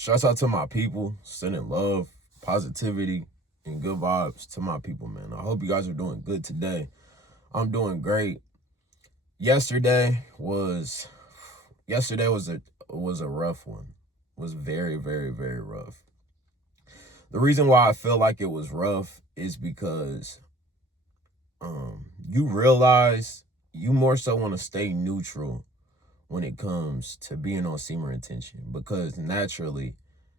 Shouts out to my people, sending love, positivity, and good vibes to my people, man. I hope you guys are doing good today. I'm doing great. Yesterday was a rough one. It was very, very, very rough. The reason why I feel like it was rough is because you realize you more so want to stay neutral when it comes to being on semen retention, because naturally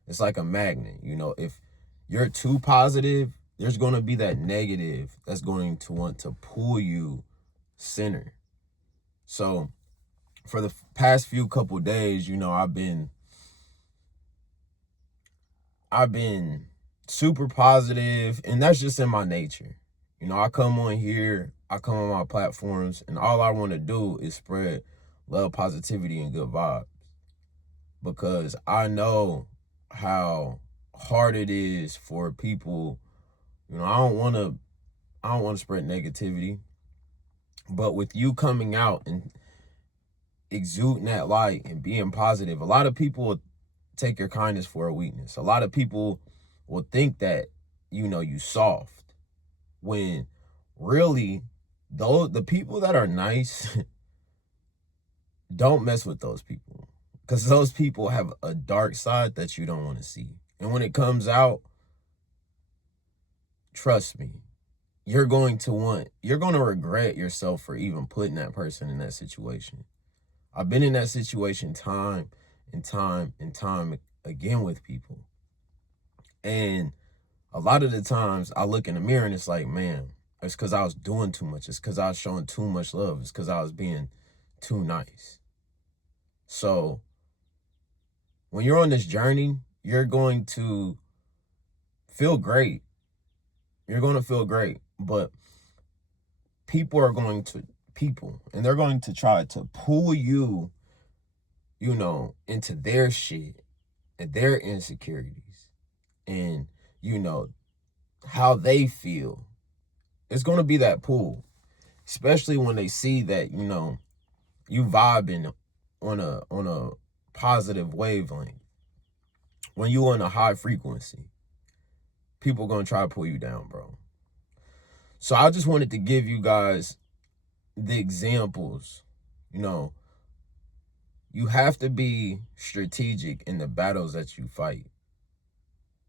it's like a magnet. If you're too positive, there's going to be that negative that's going to want to pull you center. So for the past few couple days, I've been super positive, and that's just in my nature. I come on here, I come on my platforms, and all I want to do is spread love, positivity, and good vibes, because I know how hard it is for people. I don't want to spread negativity, but with you coming out and exuding that light and being positive, a lot of people will take your kindness for a weakness. A lot of people will think that you soft, when really the people that are nice don't mess with those people, because those people have a dark side that you don't want to see. And when it comes out, trust me, you're going to regret yourself for even putting that person in that situation. I've been in that situation time and time and time again with people. And a lot of the times I look in the mirror and it's like, man, it's because I was doing too much. It's because I was showing too much love. It's because I was being too nice. So when you're on this journey, you're going to feel great. You're going to feel great. But people are going to and they're going to try to pull you, into their shit and their insecurities and, how they feel. It's going to be that pull, especially when they see that, you vibing on a positive wavelength. When you on a high frequency, people going to try to pull you down, bro. So I just wanted to give you guys the examples. You have to be strategic in the battles that you fight.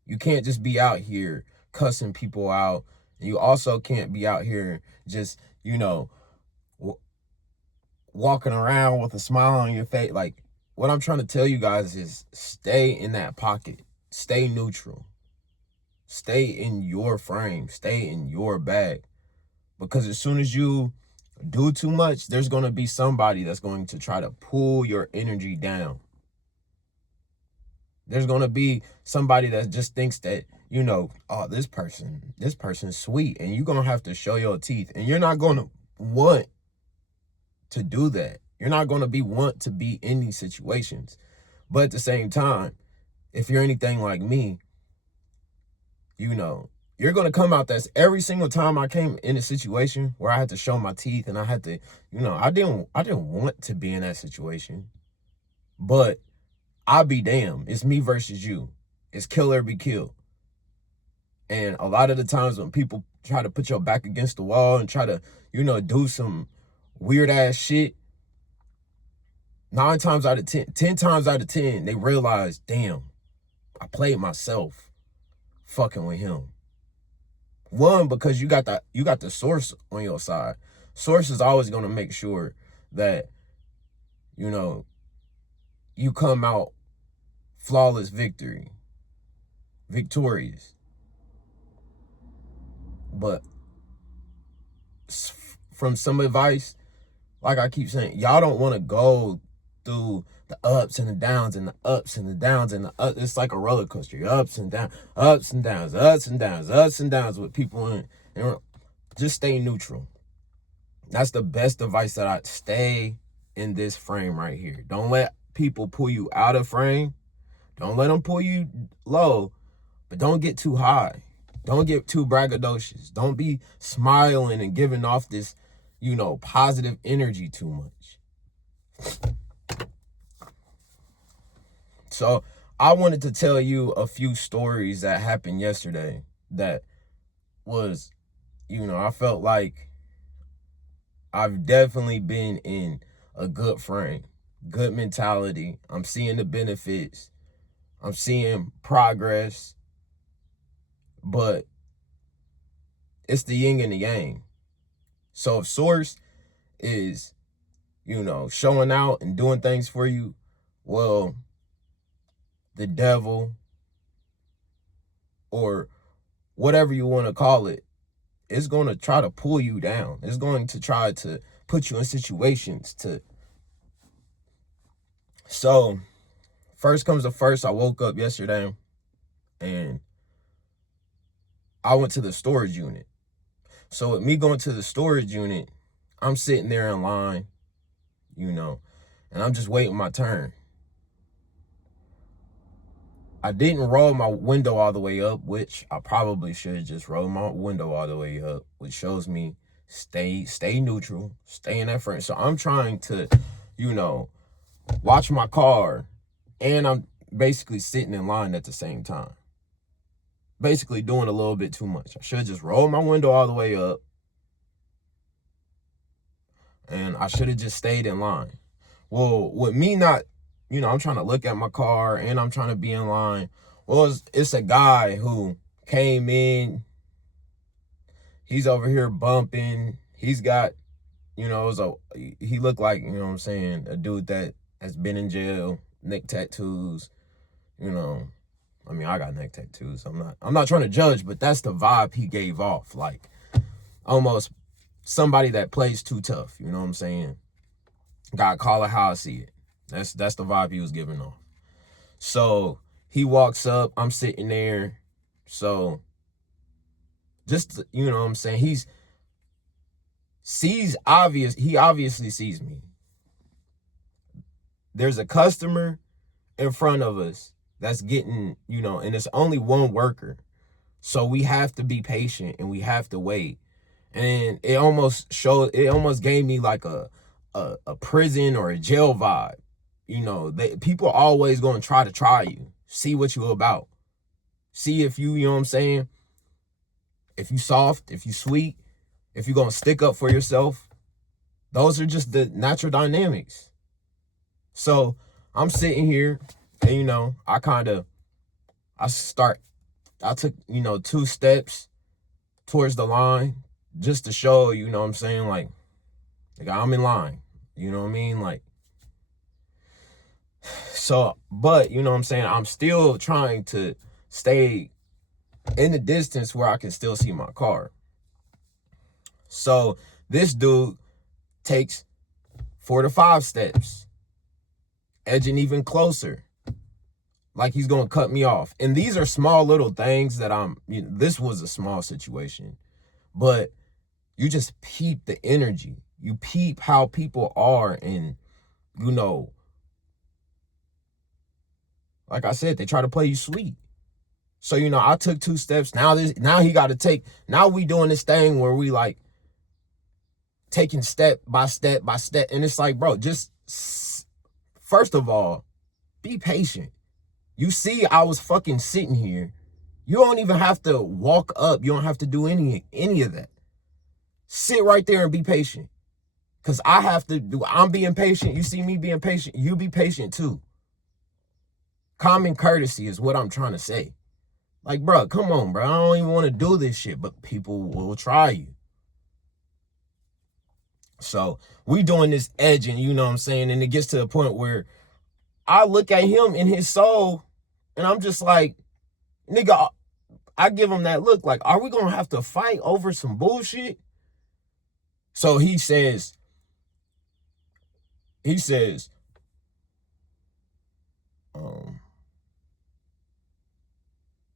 You can't just be out here cussing people out. And you also can't be out here just, walking around with a smile on your face. Like, what I'm trying to tell you guys is stay in that pocket. Stay neutral. Stay in your frame. Stay in your bag. Because as soon as you do too much, there's going to be somebody that's going to try to pull your energy down. There's going to be somebody that just thinks that, oh, this person's sweet, and you're going to have to show your teeth, and you're not going to want to do that. You're not going to want to be in these situations. But at the same time, if you're anything like me, you're going to come out. That's every single time I came in a situation where I had to show my teeth and I had to, I didn't want to be in that situation, but I'll be damned. It's me versus you. It's kill or be killed. And a lot of the times when people try to put your back against the wall and try to, do some weird ass shit, 10 times out of 10, they realize, damn, I played myself fucking with him. One, because you got the source on your side. Source is always going to make sure that, you come out flawless victorious. But from some advice, like I keep saying, y'all don't want to go through the ups and the downs and the ups and the downs and the ups. It's like a roller coaster. You're ups and downs, ups and downs, ups and downs, ups and downs with people in. And just stay neutral. That's the best advice that I stay in this frame right here. Don't let people pull you out of frame. Don't let them pull you low, but don't get too high. Don't get too braggadocious. Don't be smiling and giving off this, positive energy too much. So I wanted to tell you a few stories that happened yesterday that was, I felt like I've definitely been in a good frame, good mentality. I'm seeing the benefits. I'm seeing progress, but it's the yin and the yang. So if source is, showing out and doing things for you, well, the devil or whatever you want to call it, it's going to try to pull you down. It's going to try to put you in situations So first comes to first, I woke up yesterday and I went to the storage unit. So with me going to the storage unit, I'm sitting there in line, and I'm just waiting my turn. I didn't roll my window all the way up, which I probably should just roll my window all the way up, which shows me stay neutral, stay in that frame. So I'm trying to, watch my car, and I'm basically sitting in line at the same time. Basically doing a little bit too much. I should just roll my window all the way up, and I should have just stayed in line. Well, with me not, I'm trying to look at my car and I'm trying to be in line. Well, it's a guy who came in. He's over here bumping. He's got, he looked like, a dude that has been in jail, neck tattoos, I got neck tattoos. I'm not trying to judge, but that's the vibe he gave off. Like almost somebody that plays too tough. You know what I'm saying? God, call it how I see it. That's the vibe he was giving off. So he walks up. I'm sitting there. So just, what I'm saying? He obviously sees me. There's a customer in front of us that's getting, and it's only one worker. So we have to be patient and we have to wait. And it almost gave me like a prison or a jail vibe. People are always going to try you, see what you're about, see if you, if you soft, if you sweet, if you're going to stick up for yourself. Those are just the natural dynamics. So I'm sitting here and, I took, 2 steps towards the line just to show, like I'm in line, like, so, but, I'm still trying to stay in the distance where I can still see my car. So this dude takes 4 to 5 steps, edging even closer, like he's going to cut me off. And these are small little things that this was a small situation, but you just peep the energy. You peep how people are, and, like I said, they try to play you sweet. So, I took 2 steps. Now he got to take, now we doing this thing where we like taking step by step by step. And it's like, bro, just first of all, be patient. You see, I was fucking sitting here. You don't even have to walk up. You don't have to do any of that. Sit right there and be patient. Because I'm being patient. You see me being patient. You be patient too. Common courtesy is what I'm trying to say. Like, bro, come on, bro. I don't even want to do this shit, but people will try you. So we doing this edging, and it gets to a point where I look at him in his soul and I'm just like, nigga, I give him that look like, are we going to have to fight over some bullshit? So he says,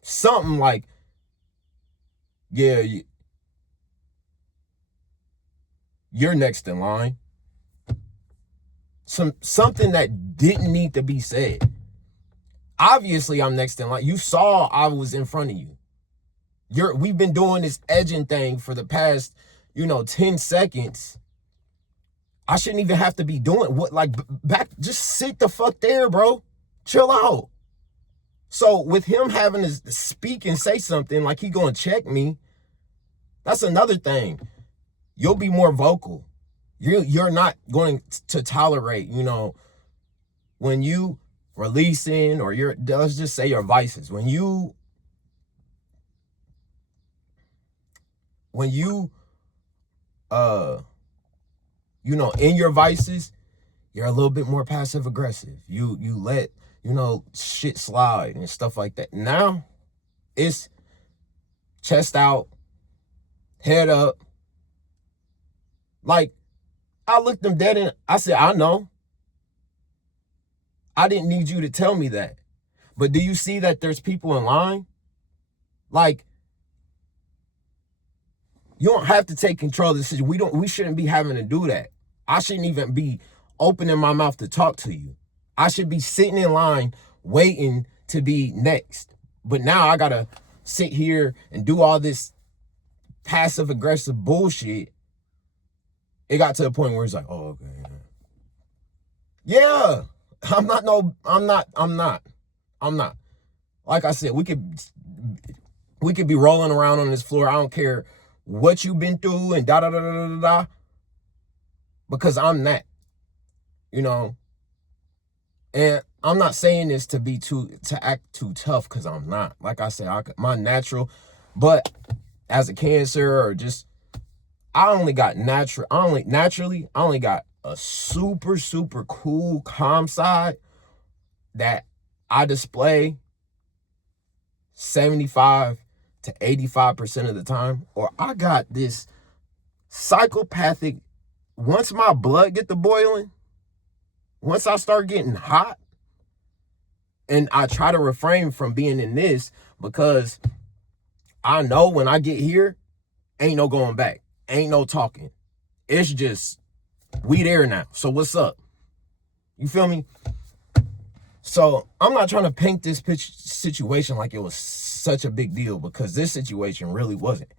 something like, yeah, you're next in line. Something that didn't need to be said. Obviously, I'm next in line. You saw I was in front of you. We've been doing this edging thing for the past, 10 seconds. I shouldn't even have to be doing back. Just sit the fuck there, bro. Chill out. So with him having to speak and say something like he gonna check me, that's another thing. You'll be more vocal. You're not going to tolerate, when you releasing, or let's just say your vices. When you in your vices, you're a little bit more passive aggressive. You let, shit slide and stuff like that. Now it's chest out, head up. Like, I looked them dead in, I said, I know. I didn't need you to tell me that. But do you see that there's people in line? Like, you don't have to take control of the situation. We shouldn't be having to do that. I shouldn't even be opening my mouth to talk to you. I should be sitting in line waiting to be next. But now I gotta sit here and do all this passive aggressive bullshit. It got to the point where it's like, oh, okay. Yeah. I'm not. Like I said, we could be rolling around on this floor. I don't care what you've been through and da da da da da da. Because I'm that. And I'm not saying this to act too tough, because I'm not. Like I said, my natural, but as a Cancer, or just, I only got a super, super cool, calm side that I display 75 to 85% of the time. Or I got this psychopathic, once my blood get to boiling, once I start getting hot, and I try to refrain from being in this, because I know when I get here, ain't no going back. Ain't no talking. It's just, we there now. So what's up? You feel me? So I'm not trying to paint this situation like it was such a big deal, because this situation really wasn't.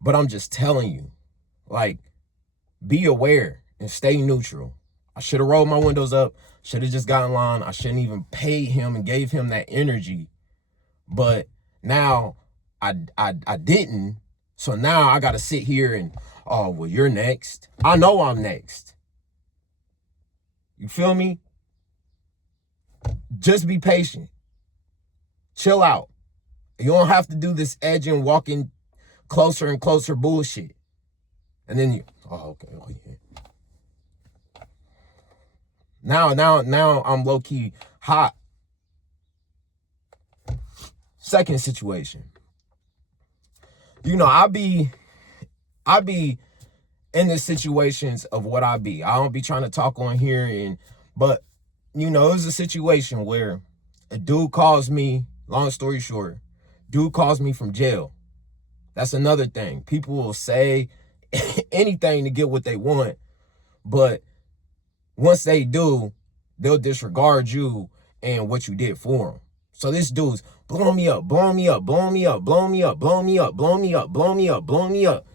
But I'm just telling you, like, be aware and stay neutral. I should have rolled my windows up. Should have just got in line. I shouldn't even paid him and gave him that energy. But now I didn't. So now I got to sit here and, oh, well, you're next. I know I'm next. You feel me? Just be patient. Chill out. You don't have to do this edging, walking closer and closer bullshit. And then you, oh, okay, oh, yeah. Now I'm low-key hot. Second situation. I be in the situations of what I be. I don't be trying to talk on here, but it was a situation where a dude calls me, long story short, dude calls me from jail. That's another thing. People will say anything to get what they want, but once they do, they'll disregard you and what you did for them. So this dude's blowing me up, blowing me up, blowing me up, blowing me up, blowing me up, blowing me up, blowing me up, blowing me up,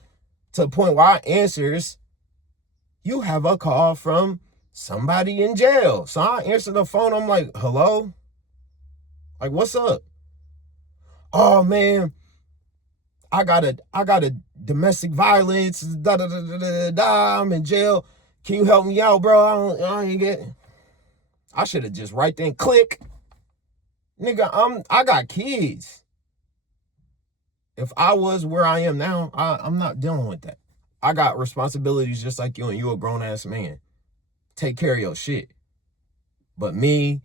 to the point where I answers, you have a call from somebody in jail. So I answer the phone. I'm like, hello? Like, what's up? Oh, man, I got a domestic violence, da da da da da da. I'm in jail. Can you help me out, bro? I ain't getting. I should have just right then click. Nigga, I got kids. If I was where I am now, I'm not dealing with that. I got responsibilities just like you, and you a grown ass man. Take care of your shit. But me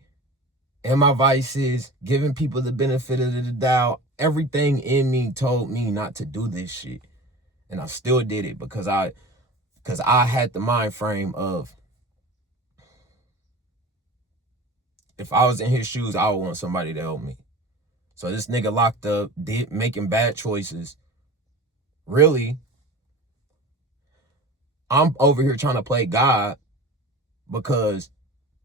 and my vices, giving people the benefit of the doubt, everything in me told me not to do this shit. And I still did it because I had the mind frame of, if I was in his shoes, I would want somebody to help me. So this nigga locked up, making bad choices. Really, I'm over here trying to play God, because,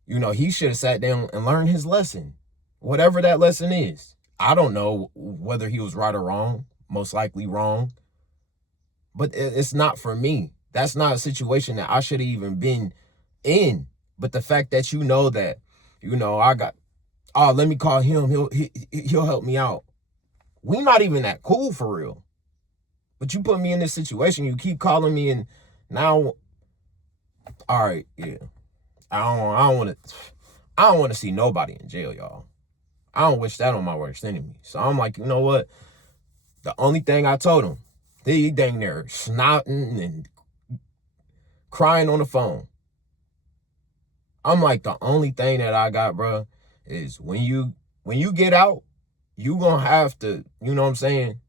he should have sat down and learned his lesson. Whatever that lesson is. I don't know whether he was right or wrong. Most likely wrong. But it's not for me. That's not a situation that I should have even been in. But the fact that that, I got oh, let me call him. He'll help me out. We not even that cool for real. But you put me in this situation. You keep calling me, and now, all right, yeah. I don't want to see nobody in jail, y'all. I don't wish that on my worst enemy. So I'm like, you know what? The only thing I told him, he dang there snotting and crying on the phone. I'm like, the only thing that I got, bro, is when you get out, you gonna have to, you know what I'm saying?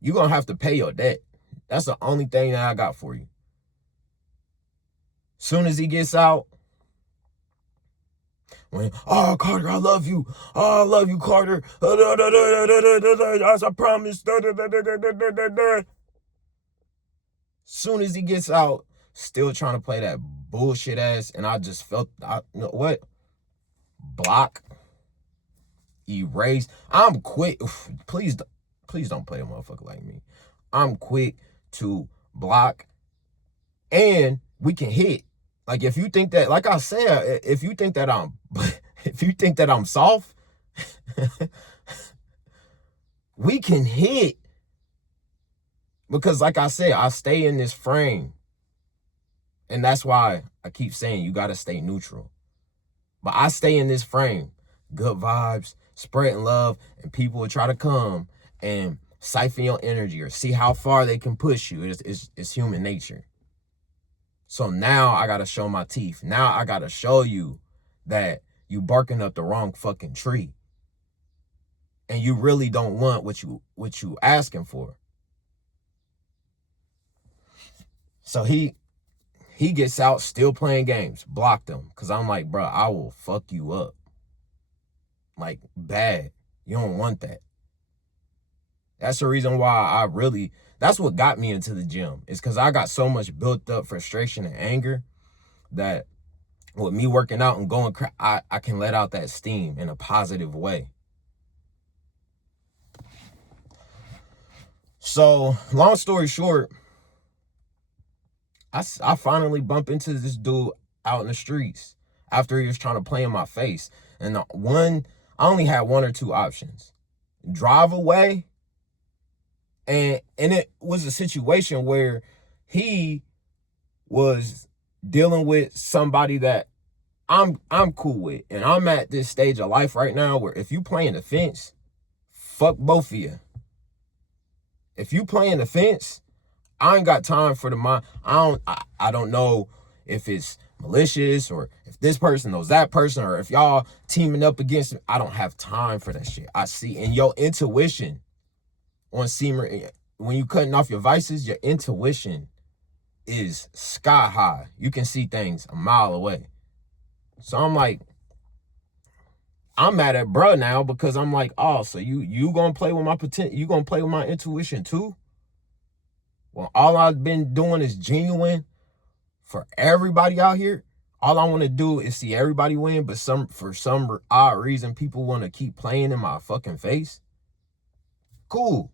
You gonna have to pay your debt. That's the only thing that I got for you. Soon as he gets out, when, oh, Carter, I love you. Oh, I love you, Carter. As I promised. Soon as he gets out, still trying to play that bullshit ass, and I just felt, you know what? Block. Erase. I'm quick. Please don't play a motherfucker like me. I'm quick to block, and we can hit. Like, if you think that, like I said, if you think that I'm soft, we can hit. Because like I said, I stay in this frame. And that's why I keep saying you got to stay neutral. But I stay in this frame. Good vibes, spreading love, and people will try to come and siphon your energy or see how far they can push you. It's human nature. So now I got to show my teeth. Now I got to show you that you barking up the wrong fucking tree. And you really don't want what you asking for. So he gets out still playing games. Blocked him. Because I'm like, bro, I will fuck you up. Like, bad. You don't want that. That's the reason why that's what got me into the gym. It's because I got so much built up frustration and anger that with me working out and going, I can let out that steam in a positive way. So, long story short, I finally bump into this dude out in the streets after he was trying to play in my face. And I only had one or two options. Drive away. And it was a situation where he was dealing with somebody that I'm cool with. And I'm at this stage of life right now where if you playing the fence, fuck both of you. If you playing the fence, I ain't got time for the mind. I don't know if it's malicious or if this person knows that person or if y'all teaming up against me. I don't have time for that shit. I see in your intuition on Semen, when you cutting off your vices, your intuition is sky high. You can see things a mile away. So I'm like, I'm mad at bro now because I'm like, oh, so you gonna play with my potential? You gonna play with my intuition too? Well, all I've been doing is genuine for everybody out here. All I want to do is see everybody win, but for some odd reason, people want to keep playing in my fucking face. Cool.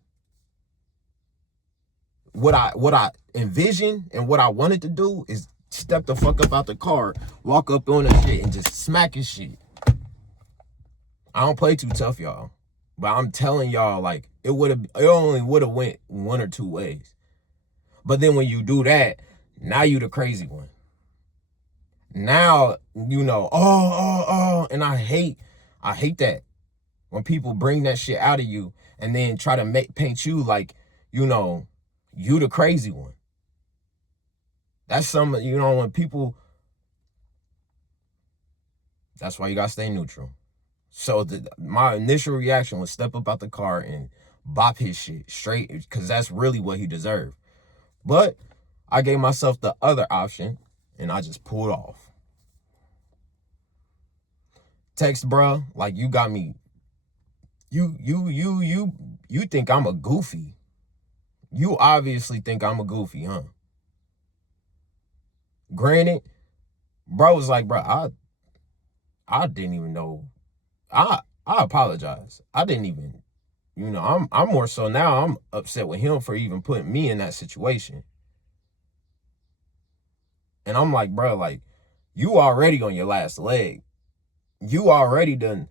What I envisioned and what I wanted to do is step the fuck up out the car, walk up on that shit, and just smack his shit. I don't play too tough, y'all. But I'm telling y'all, like, it only would have went one or two ways. But then when you do that, now you the crazy one. Now, you know, and I hate that. When people bring that shit out of you and then try to paint you like, you know, you the crazy one. That's when people, that's why you gotta stay neutral. So my initial reaction was step up out the car and bop his shit straight because that's really what he deserved. But I gave myself the other option and I just pulled off. Text, bro, like you got me. You think I'm a goofy. You obviously think I'm a goofy, huh? Granted, bro was like, bro, I didn't even know. I apologize. I didn't even, you know, I'm more so now I'm upset with him for even putting me in that situation. And I'm like, bro, like, you already on your last leg. you already done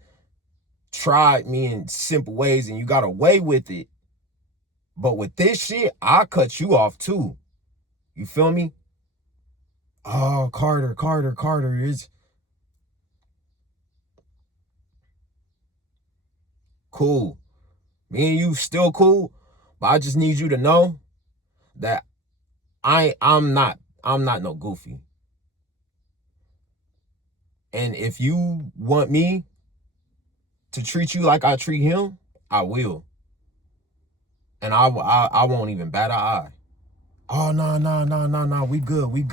tried me in simple ways and you got away with it. But with this shit, I cut you off too. You feel me? Oh, Carter is cool. Me and you still cool, but I just need you to know that I'm not no goofy. And if you want me to treat you like I treat him, I will. And I won't even bat an eye. Oh, no. We good. You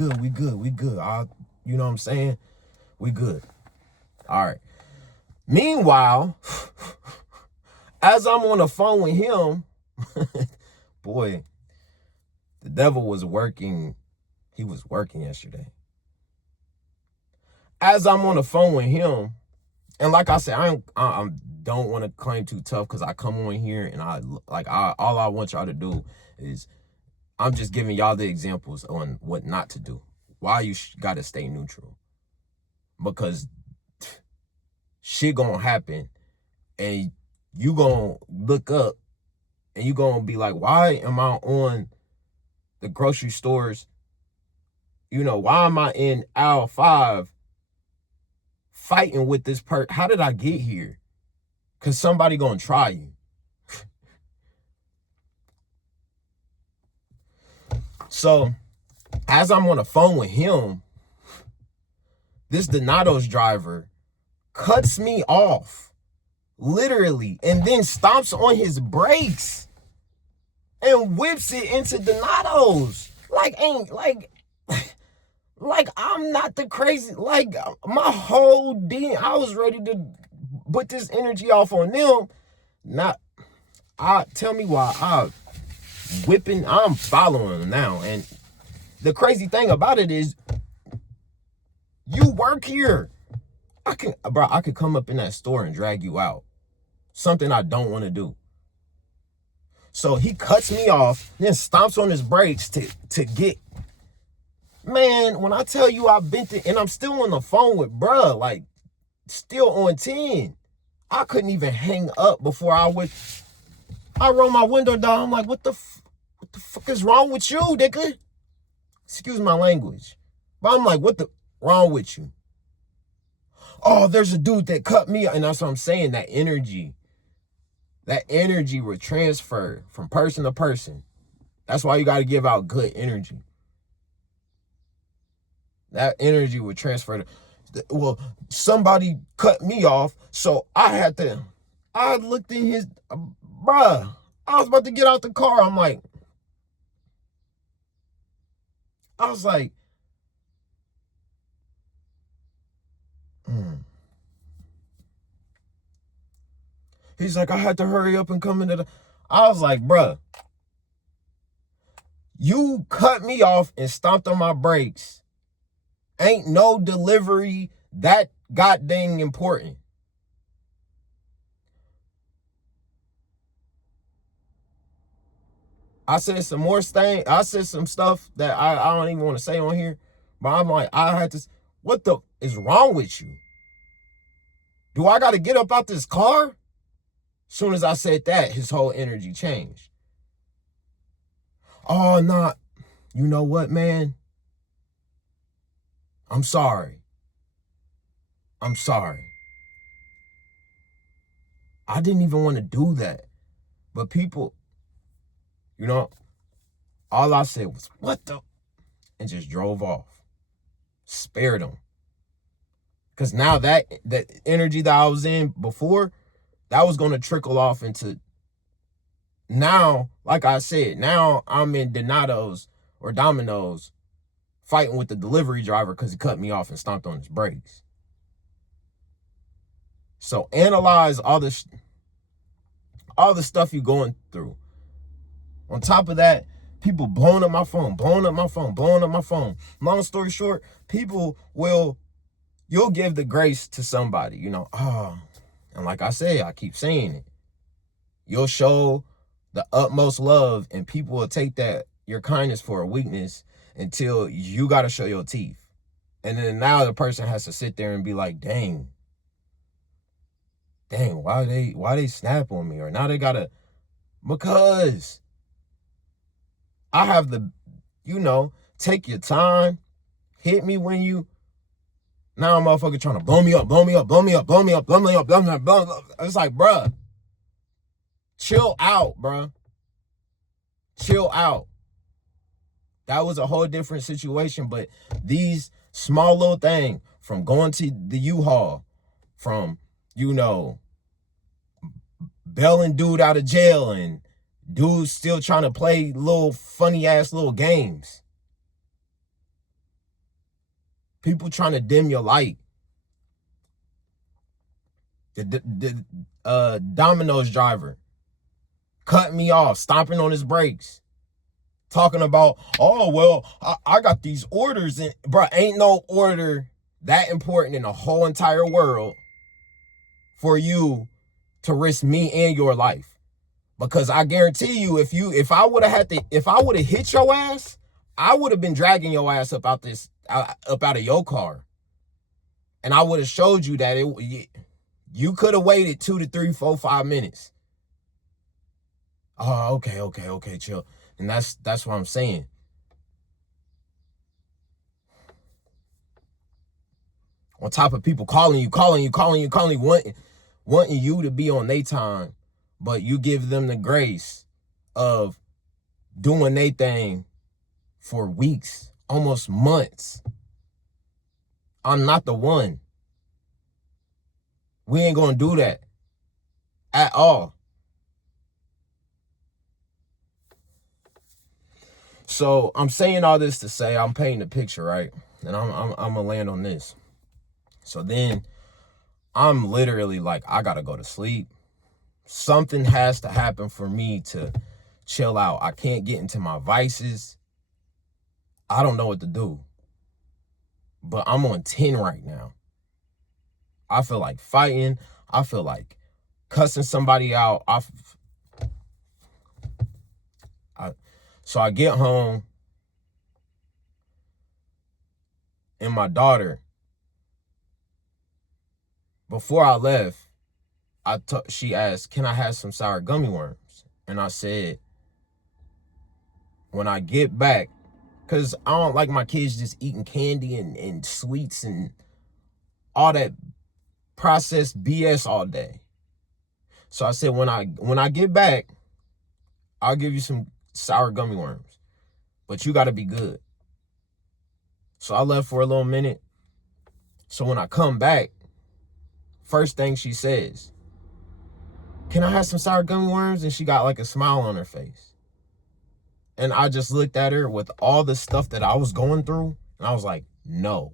know what I'm saying? We good. All right. Meanwhile, as I'm on the phone with him, boy, the devil was working. He was working yesterday. As I'm on the phone with him, and like I said, I don't want to claim too tough because I come on here and all I want y'all to do is I'm just giving y'all the examples on what not to do. Why you got to stay neutral. Because shit gonna happen and you gonna look up and you gonna be like, why am I on the grocery stores? You know, why am I in aisle 5 fighting with this person? How did I get here? Because somebody gonna try you. So, as I'm on the phone with him, this Donato's driver cuts me off, literally, and then stomps on his brakes and whips it into Donato's. Like I'm not the crazy, like my whole being, I was ready to put this energy off on them. Tell me why I'm following them now. And the crazy thing about it is, you work here. I could come up in that store and drag you out. Something I don't want to do. So he cuts me off, then stomps on his brakes to get. Man, when I tell you I've been and I'm still on the phone with bruh, like still on 10. I couldn't even hang up before I roll my window down. I'm like, what the fuck is wrong with you, nigga? Excuse my language. But I'm like, what the wrong with you? Oh, there's a dude that cut me. And that's what I'm saying. That energy would transfer from person to person. That's why you got to give out good energy. That energy would transfer. Well, somebody cut me off, so I looked in his, bruh, I was about to get out the car. I was like, He's like, I had to hurry up and come into I was like, bruh, you cut me off and stomped on my brakes. Ain't no delivery that goddamn important. I said some stuff that I don't even want to say on here. But I'm like, what the is wrong with you? Do I got to get up out this car? Soon as I said that, his whole energy changed. Oh, nah. You know what, man? I'm sorry. I didn't even want to do that. But people, all I said was, what the? And just drove off. Spared him. Because now that energy that I was in before, that was going to trickle off into, now, like I said, now I'm in Donato's or Domino's fighting with the delivery driver because he cut me off and stomped on his brakes. So analyze all the stuff you're going through. On top of that, people blowing up my phone. Long story short, you'll give the grace to somebody, and like I say, I keep saying it. You'll show the utmost love and people will take that, your kindness, for a weakness until you got to show your teeth. And then now the person has to sit there and be like, dang, dang, why they snap on me? Or now they gotta, because I have the, take your time, hit me when you, now a motherfucker trying to blow me up, blow me up, blow me up, blow me up, blow me up, blow me up, blow me up. It's like, bruh, chill out, bruh. Chill out. That was a whole different situation, but these small little things, from going to the U-Haul, from, bailing dude out of jail, and dude still trying to play little funny ass little games. People trying to dim your light. The Domino's driver cut me off, stomping on his brakes, talking about, oh, well, I got these orders. And, bro, ain't no order that important in the whole entire world for you to risk me and your life. Because I guarantee you, if I would have hit your ass, I would have been dragging your ass up out of your car. And I would have showed you that you could have waited 2 to 3, 4, 5 minutes. Oh, okay, chill. And that's what I'm saying. On top of people calling you, wanting you to be on their time, but you give them the grace of doing their thing for weeks, almost months. I'm not the one. We ain't gonna do that at all. So I'm saying all this to say, I'm painting a picture, right? And I'm gonna land on this. So then I'm literally like, I gotta go to sleep. Something has to happen for me to chill out. I can't get into my vices. I don't know what to do. But I'm on 10 right now. I feel like fighting. I feel like cussing somebody out. So I get home, and my daughter, before I left, she asked, can I have some sour gummy worms? And I said, when I get back, because I don't like my kids just eating candy and sweets and all that processed BS all day. So I said, when I get back, I'll give you some sour gummy worms, but you got to be good. So I left for a little minute. So when I come back, first thing she says, can I have some sour gummy worms? And she got like a smile on her face. And I just looked at her with all the stuff that I was going through, and I was like, no.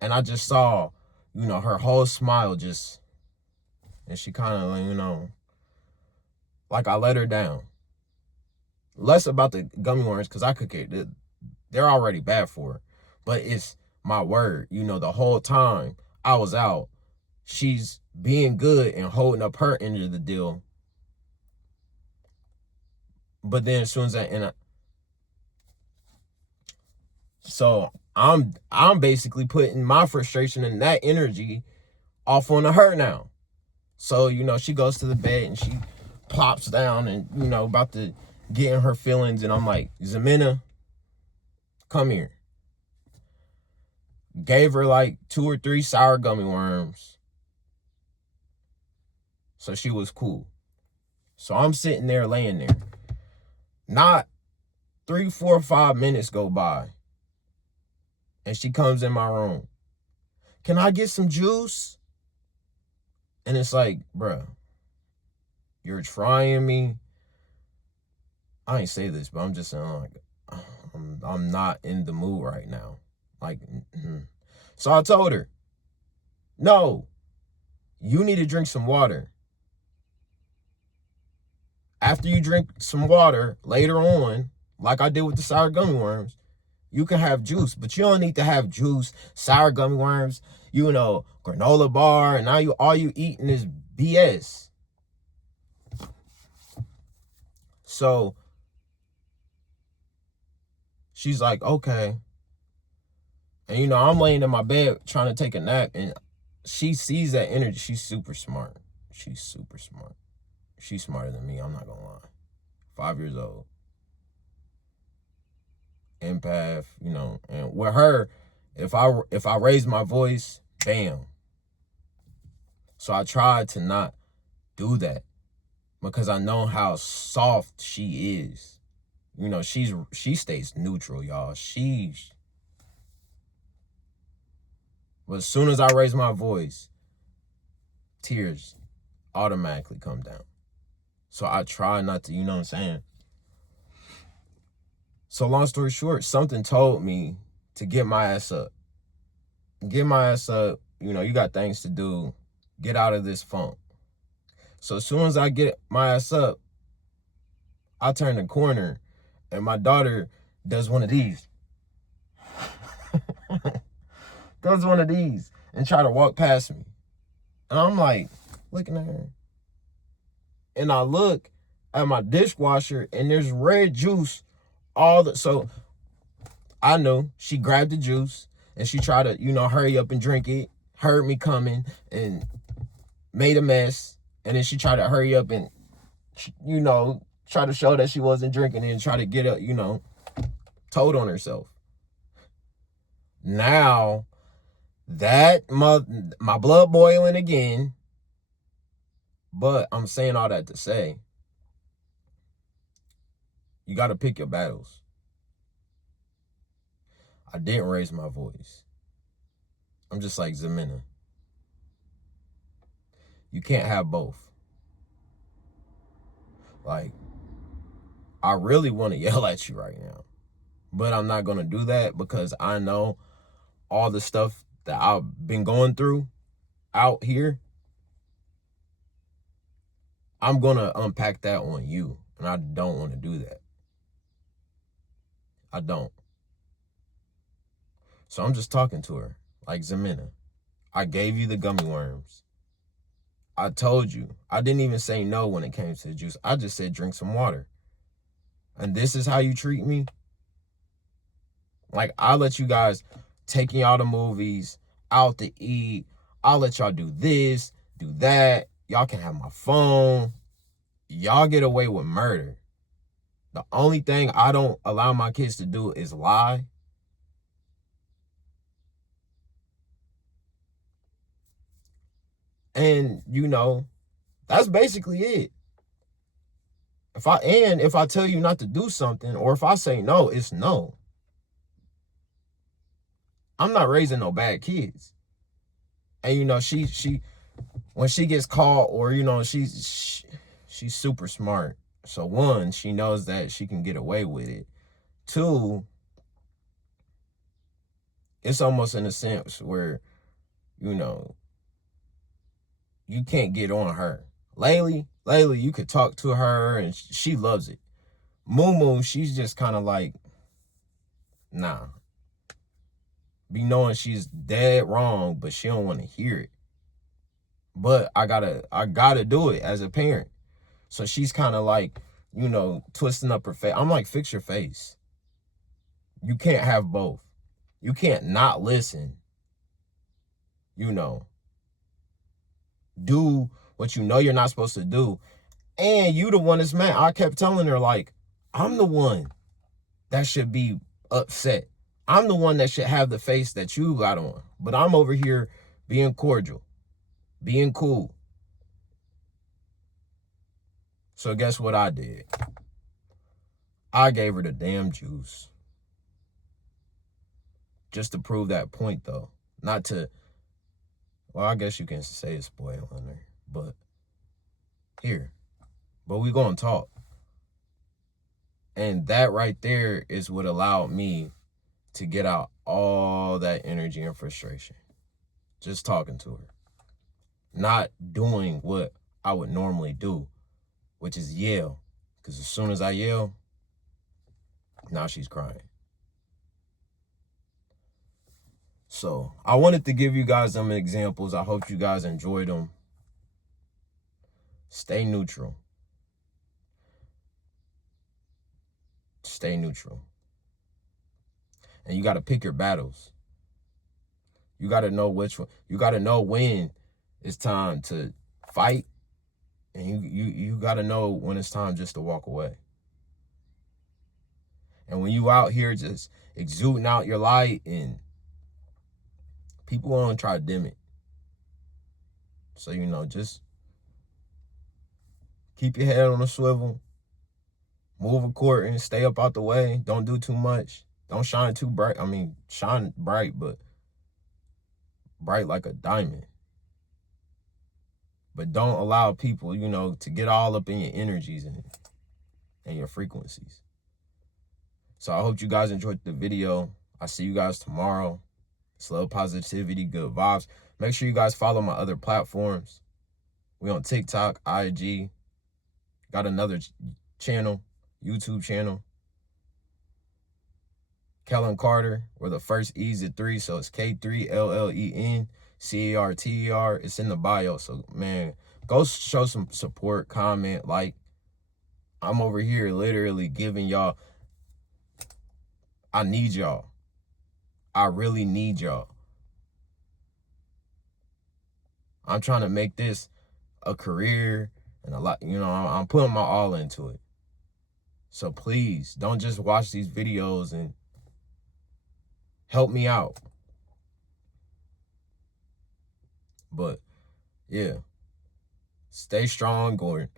And I just saw, her whole smile just, and she kind of, like I let her down. Less about the gummy worms, because I could get, they're already bad for her. But it's my word, the whole time I was out, she's being good and holding up her end of the deal. But then as soon as so I'm basically putting my frustration and that energy off onto her now. So, she goes to the bed and she plops down and, about to get in her feelings. And I'm like, Zemina, come here. Gave her like 2 or 3 sour gummy worms. So she was cool. So I'm sitting there, laying there. Not 3, 4, 5 minutes go by. And she comes in my room. Can I get some juice? And it's like, bruh, you're trying me. I ain't say this, but I'm just saying, like, I'm not in the mood right now. Like, So I told her, no, you need to drink some water. After you drink some water later on, like I did with the sour gummy worms, you can have juice, but you don't need to have juice, sour gummy worms, granola bar, and now all you eating is BS. So she's like, okay. And I'm laying in my bed trying to take a nap, and she sees that energy. She's super smart. She's super smart. She's smarter than me, I'm not gonna lie. 5 years old. Empath, you know, and with her, if I raise my voice, bam. So I tried to not do that because I know how soft she is. You know, she stays neutral, y'all. But as soon as I raise my voice, tears automatically come down. So I try not to, you know what I'm saying? So long story short, something told me to get my ass up. Get my ass up. You know, you got things to do. Get out of this funk. So as soon as I get my ass up, I turn the corner and my daughter does one of these. Does one of these and try to walk past me. And I'm like, looking at her. And I look at my dishwasher and there's red juice so I knew she grabbed the juice and she tried to, you know, hurry up and drink it, heard me coming and made a mess. And then she tried to hurry up and, you know, try to show that she wasn't drinking and try to get up, you know, told on herself. Now that my blood boiling again, but I'm saying all that to say, you got to pick your battles. I didn't raise my voice. I'm just like Semen. You can't have both. Like, I really want to yell at you right now, but I'm not going to do that because I know all the stuff that I've been going through out here. I'm going to unpack that on you, and I don't want to do that. I don't. So I'm just talking to her like Semen. I gave you the gummy worms. I told you. I didn't even say no when it came to the juice. I just said drink some water. And this is how you treat me? Like, I'll let you guys take y'all to movies, out to eat. I'll let y'all do this, do that. Y'all can have my phone. Y'all get away with murder. The only thing I don't allow my kids to do is lie. And, you know, that's basically it. If I tell you not to do something, or if I say no, it's no. I'm not raising no bad kids. And, you know, she when she gets caught, or, you know, she's super smart. So one, she knows that she can get away with it. Two, it's almost in a sense where, you know, you can't get on her. Laylee, you could talk to her and she loves it. Moo, she's just kind of like, nah. Be knowing she's dead wrong, but she don't want to hear it. But I gotta do it as a parent. So she's kind of like, you know, twisting up her face. I'm like, fix your face. You can't have both. You can't not listen. You know, do what you know you're not supposed to do. And you the one that's mad. I kept telling her, like, I'm the one that should be upset. I'm the one that should have the face that you got on. But I'm over here being cordial, being cool. So guess what I did? I gave her the damn juice. Just to prove that point, though. Not to, well, I guess you can say it's spoiling her. But here. But we gonna talk. And that right there is what allowed me to get out all that energy and frustration. Just talking to her. Not doing what I would normally do, which is yell. Because as soon as I yell, now she's crying. So I wanted to give you guys some examples. I hope you guys enjoyed them. Stay neutral. Stay neutral. And you got to pick your battles. You got to know which one. You got to know when it's time to fight, and you got to know when it's time just to walk away. And when you out here just exuding out your light, and people want to try to dim it. So, you know, just keep your head on a swivel. Move according, stay up out the way. Don't do too much. Don't shine too bright. I mean, shine bright, but bright like a diamond. But don't allow people, you know, to get all up in your energies and your frequencies. So I hope you guys enjoyed the video. I'll see you guys tomorrow. It's love, positivity, good vibes. Make sure you guys follow my other platforms. We on TikTok, IG. Got another channel, YouTube channel. Kellen Carter, where the first E's at 3, so it's K3LLEN CARTER. It's in the bio. So, man, go show some support, comment, like. I'm over here literally giving y'all. I need y'all. I really need y'all. I'm trying to make this a career and a lot, you know, I'm putting my all into it. So please, don't just watch these videos and help me out. But, yeah. Stay strong on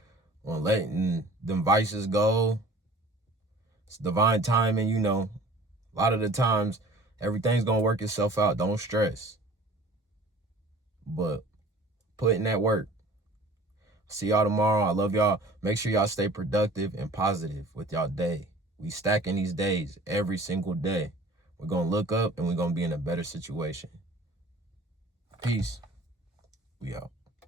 letting them vices go. It's divine timing, you know. A lot of the times, everything's going to work itself out. Don't stress. But put in that work. See y'all tomorrow. I love y'all. Make sure y'all stay productive and positive with y'all day. We stacking these days every single day. We're going to look up and we're going to be in a better situation. Peace. We out.